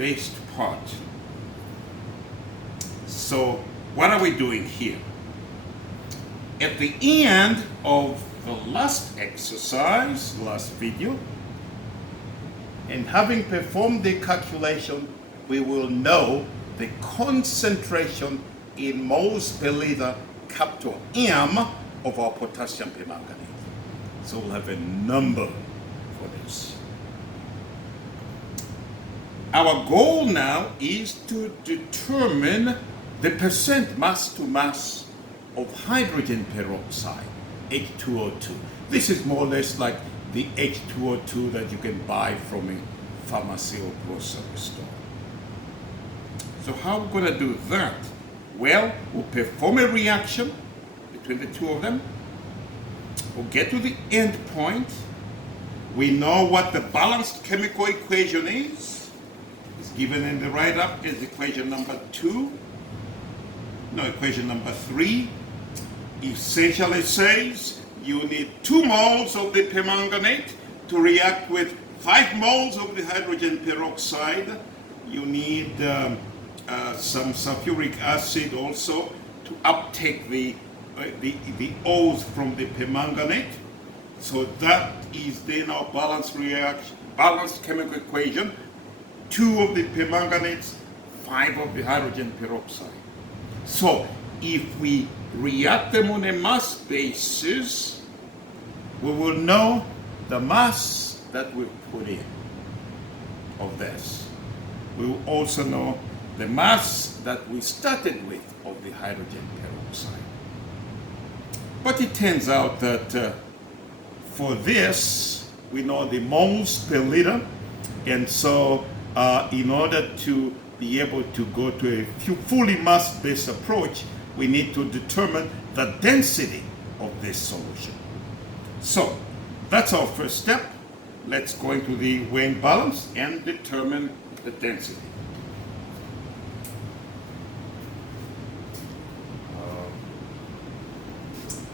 mass-based part. So what are we doing here? At the end of the last exercise, last video, and having performed the calculation, we will know the concentration in moles per liter, capital M, of our potassium permanganate. So we'll have a number for this. Our goal now is to determine the percent mass to mass of hydrogen peroxide, H2O2. This is more or less like the H2O2 that you can buy from a pharmacy or grocery store. So how are we going to do that? Well, we'll perform a reaction between the two of them. We'll get to the end point. We know what the balanced chemical equation is. It's given in the write-up as equation number 2. No, equation number 3. Essentially says you need 2 moles of the permanganate to react with 5 moles of the hydrogen peroxide. You need some sulfuric acid also to uptake the O's from the permanganate. So that is then our balanced reaction, balanced chemical equation. 2 of the permanganates, 5 of the hydrogen peroxide. So if we react them on a mass basis, we will know the mass that we put in of this. We will also know the mass that we started with of the hydrogen peroxide. But it turns out that for this, we know the moles per liter, and so in order to be able to go to a fully mass-based approach, we need to determine the density of this solution. So that's our first step. Let's go into the weighing balance and determine the density.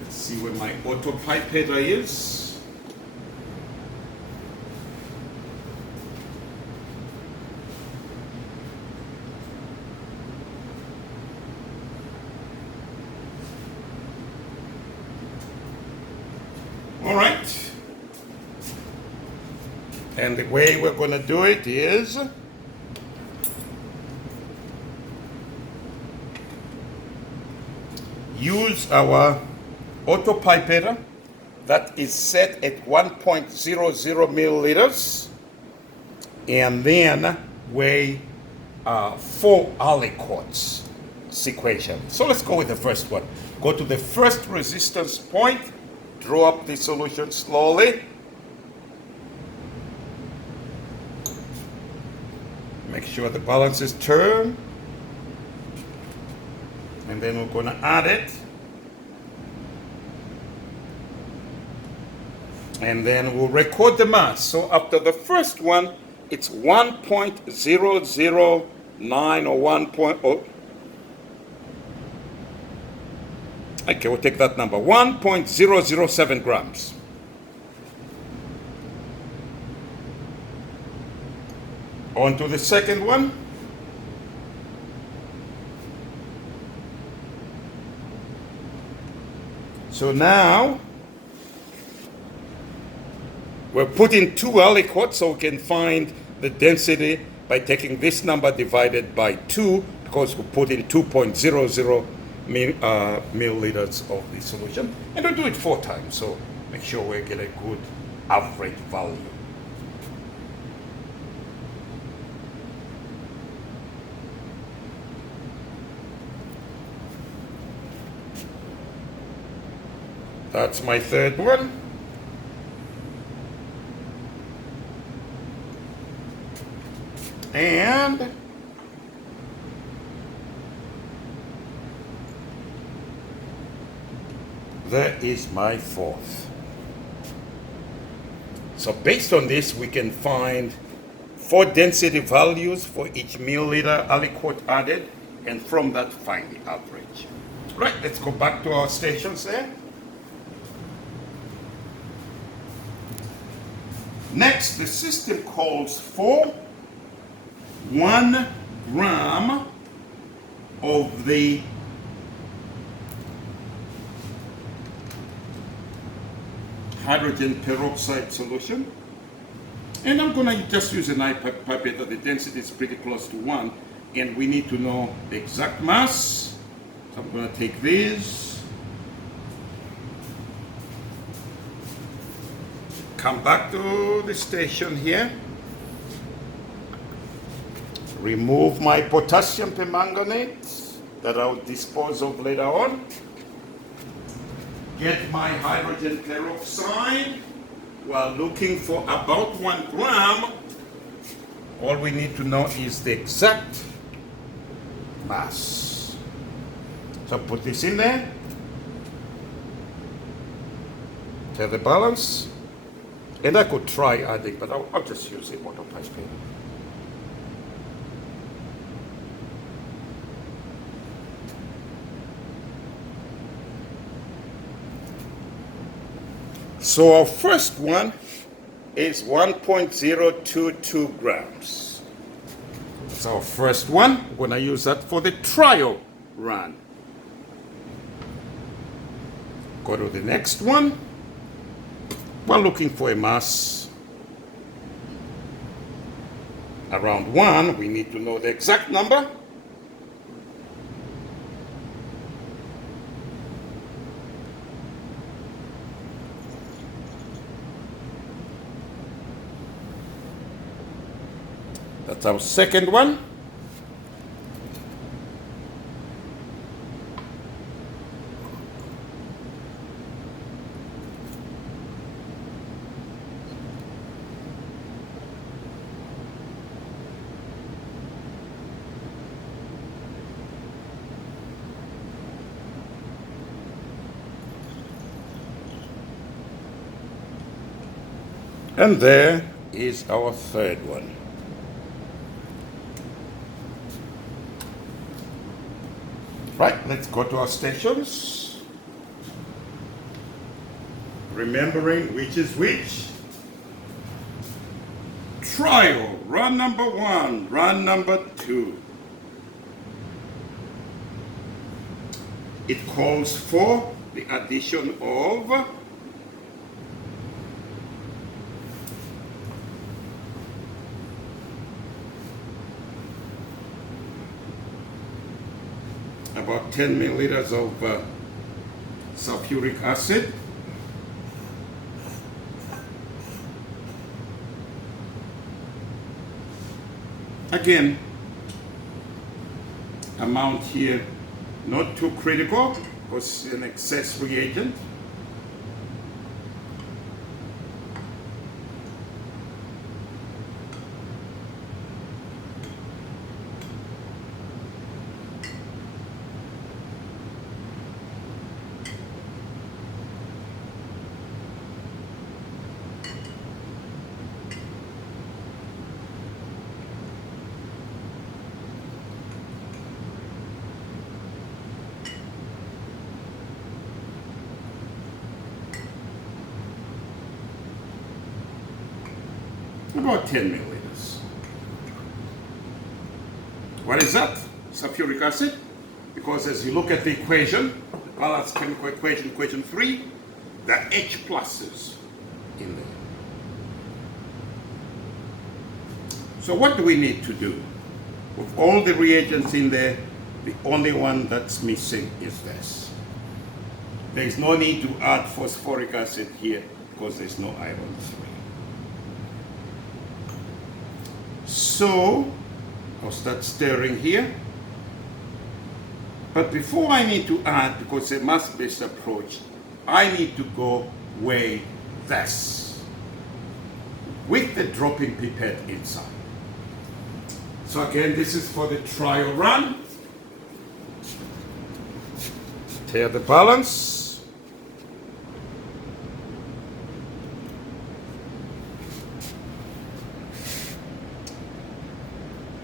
Let's see where my Autopiper is. All right, and the way we're going to do it is use our Autopiper that is set at 1.00 milliliters, and then weigh 4 aliquots sequentially. So let's go with the first one. Go to the first resistance point. Draw up the solution slowly. Make sure the balance is turned. And then we're going to add it. And then we'll record the mass. So after the first one, it's 1.009 or 1.0. Okay, we'll take that number, 1.007 grams. On to the second one. So now, we're putting 2 aliquots so we can find the density by taking this number divided by 2, because we put in 2.00 milliliters of the solution, and we'll do it 4 times, so make sure we get a good average value. That's my third one. And there is my fourth. So based on this, we can find 4 density values for each milliliter aliquot added, and from that find the average. Right, let's go back to our stations there. Next, the system calls for 1 gram of the hydrogen peroxide solution. And I'm going to just use an pipette. The density is pretty close to 1. And we need to know the exact mass. So I'm going to take this. Come back to the station here. Remove my potassium permanganate that I'll dispose of later on. Get my hydrogen peroxide. We're looking for about 1 gram. All we need to know is the exact mass. So put this in there. Tell the balance. And I could try adding, but I'll just use the Autopiper. So our first one is 1.022 grams. That's our first one. We're going to use that for the trial run. Go to the next one. We're looking for a mass around 1. We need to know the exact number. That's our second one. And there is our third one. Right, let's go to our stations. Remembering which is which. Trial, run number 1, run number 2. It calls for the addition of about 10 milliliters of sulfuric acid. Again, amount here not too critical because it's an excess reagent. About 10 milliliters. What is that? Sulfuric acid. Because as you look at the equation, the balanced chemical equation, equation 3, there are H pluses in there. So what do we need to do? With all the reagents in there, the only one that's missing is this. There is no need to add phosphoric acid here because there's no iron 3. So I'll start stirring here. But before I need to add, because it's a mass-based approach, I need to go weigh this with the dropping pipette inside. So again, this is for the trial run. Tear the balance.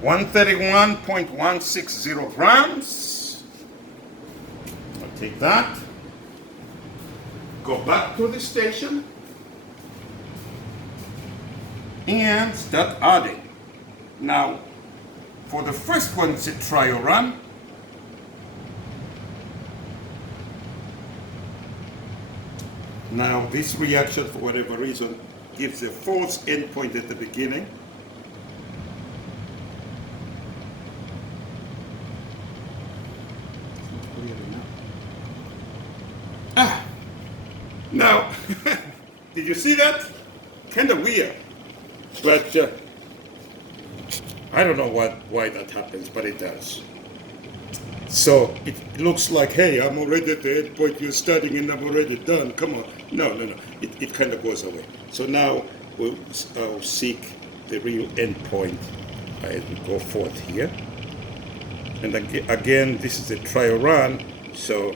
131.160 grams. I'll take that. Go back to the station and start adding. Now, For the first one, it's a trial run. Now, this reaction, for whatever reason, gives a false endpoint at the beginning. Now, did you see that? Kind of weird, but I don't know why that happens, but it does. So it looks like, hey, I'm already at the endpoint you're studying and I'm already done. Come on. No. It kind of goes away. So now we'll seek the real endpoint as we go forth here. And again, this is a trial run, so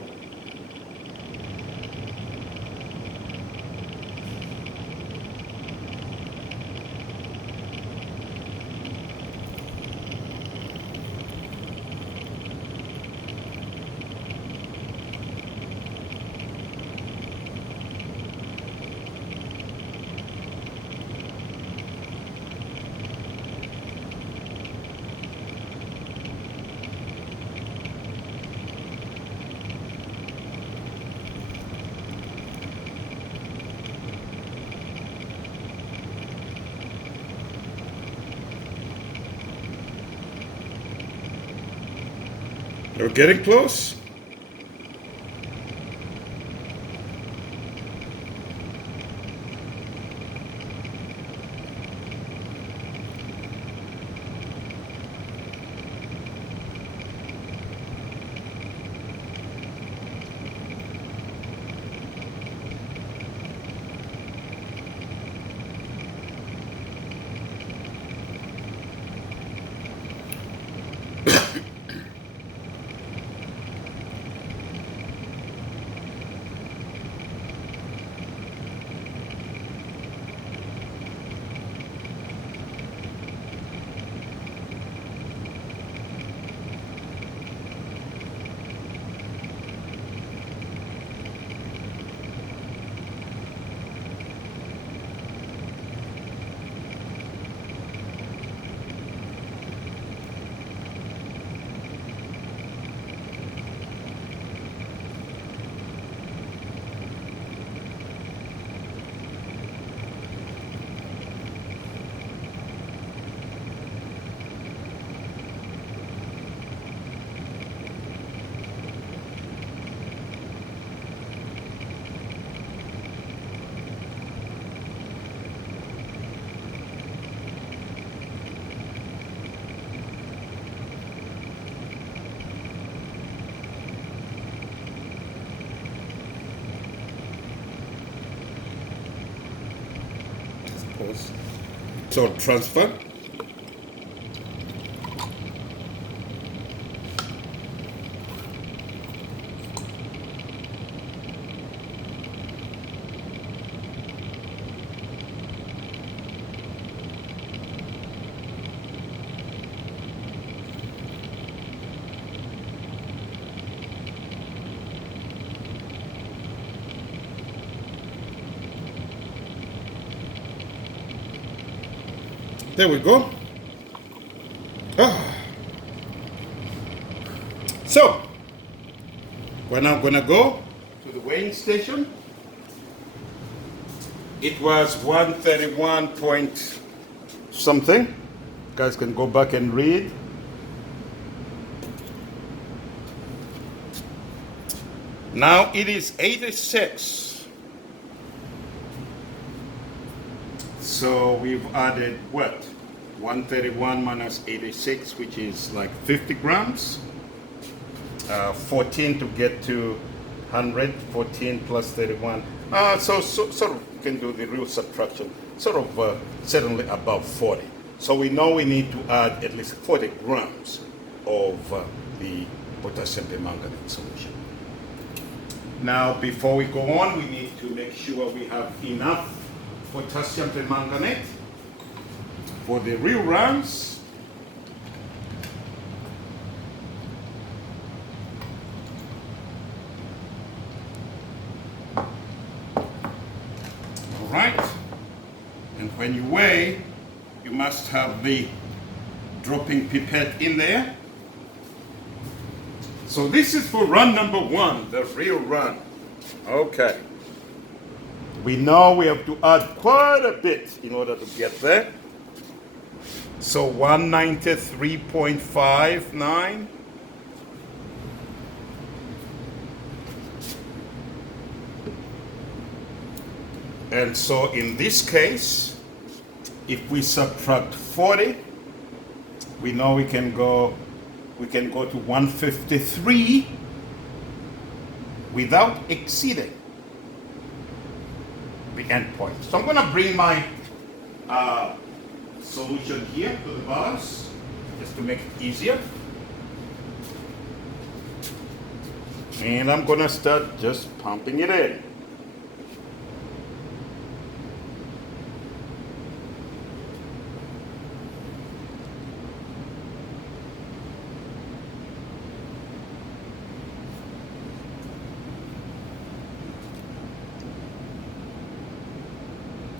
we're getting close. So transfer. There we go. So, we're now gonna go to the weighing station. It was 131 point something. You guys can go back and read. Now it is 86. So we've added what? 131 minus 86, which is like 50 grams. 14 to get to 100, 14 plus 31. So sort of you can do the real subtraction, sort of certainly above 40. So we know we need to add at least 40 grams of the potassium permanganate solution. Now, before we go on, we need to make sure we have enough potassium permanganate for the real runs. All right. And when you weigh, you must have the dropping pipette in there. So this is for run number 1, the real run. Okay. We know we have to add quite a bit in order to get there. So 193.59. And so in this case, if we subtract 40, we know we can go to 153 without exceeding the endpoint. So I'm going to bring my solution here to the balance just to make it easier. And I'm going to start just pumping it in.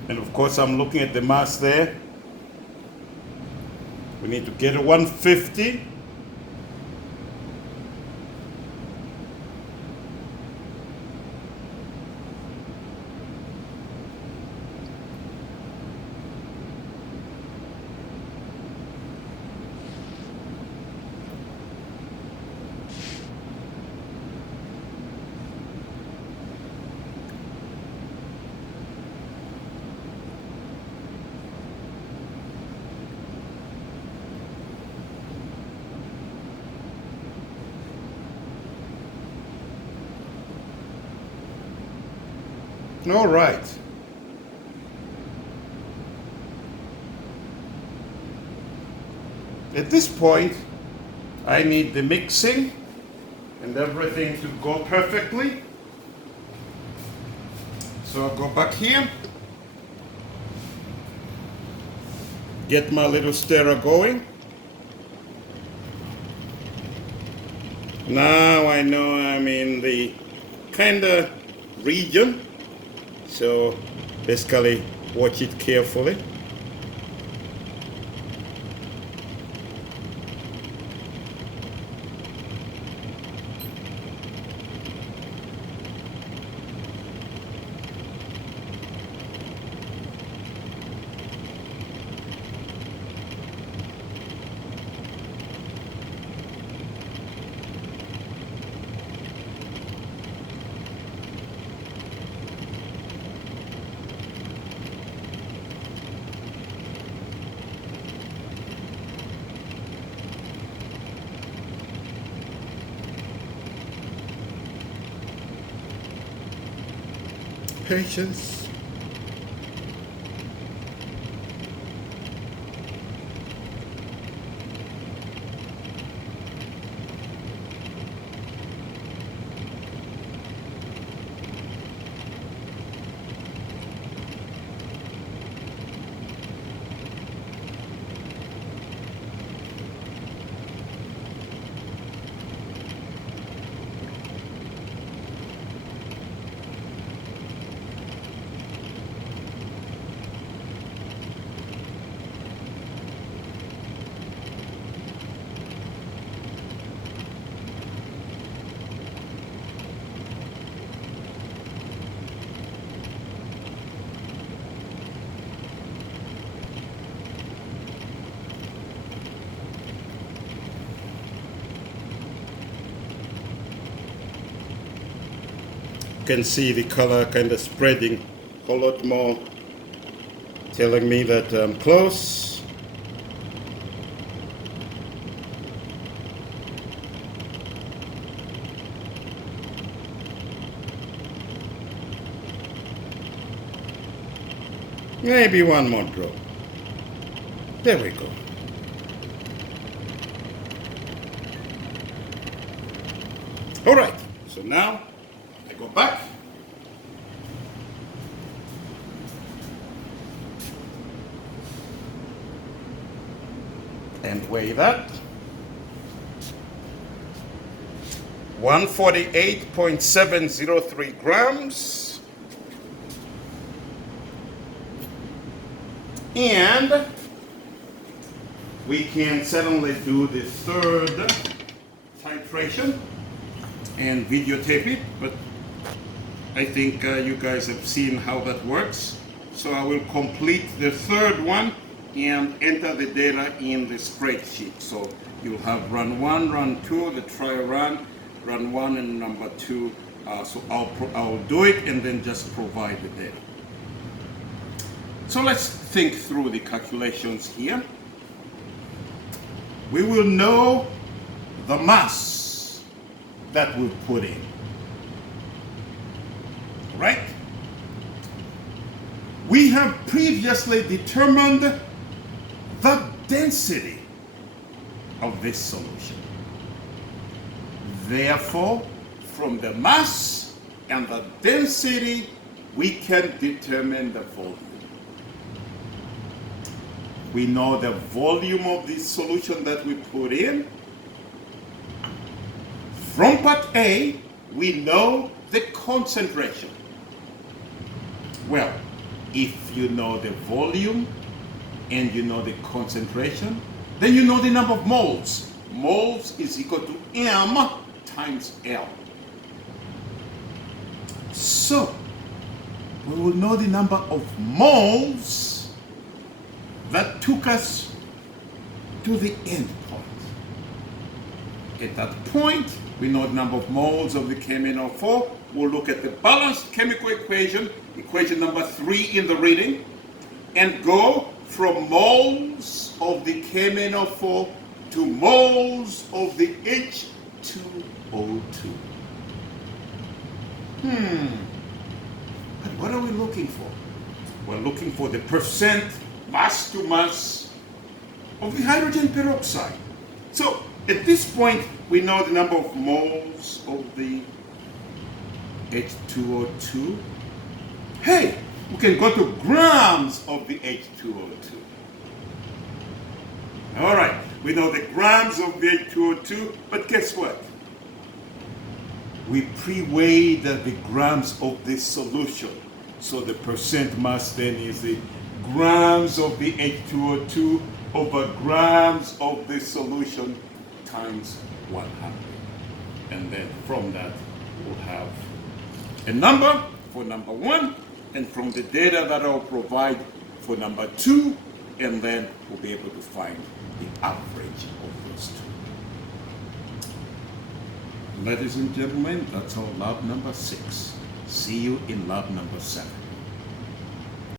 And of course, I'm looking at the mass there. We need to get a 150. All right. At this point, I need the mixing and everything to go perfectly. So I'll go back here, get my little stirrer going. Now I know I'm in the kind of region. So basically watch it carefully. Patience. Can see the color kind of spreading a lot more, telling me that I'm close. Maybe one more drop. There we go. All right, so now I go back. And weigh that. 148.703 grams. And we can certainly do the third titration and videotape it, but I think you guys have seen how that works. So I will complete the third one and enter the data in the spreadsheet. So you'll have run 1, run 2, the trial run 1 and number 2. So I'll do it and then just provide the data. So let's think through the calculations here. We will know the mass that we put in, right? We have previously determined the density of this solution. Therefore, from the mass and the density, we can determine the volume. We know the volume of this solution that we put in. From part A, we know the concentration. Well, if you know the volume and you know the concentration, then you know the number of moles. Moles is equal to M times L. So, we will know the number of moles that took us to the end point. At that point, we know the number of moles of the KMnO4. We'll look at the balanced chemical equation, equation number 3 in the reading, and go from moles of the KMnO4 to moles of the H2O2. But what are we looking for? We're looking for the percent mass to mass of the hydrogen peroxide. So at this point, we know the number of moles of the H2O2. Hey, we can go to grams of the H2O2. All right, we know the grams of the H2O2, but guess what? We pre-weighed the grams of this solution. So the percent mass then is the grams of the H2O2 over grams of the solution times 100. And then from that, we'll have a number for number 1, and from the data that I'll provide for number 2, and then we'll be able to find the average of those two. Ladies and gentlemen, that's our lab number 6. See you in lab number 7.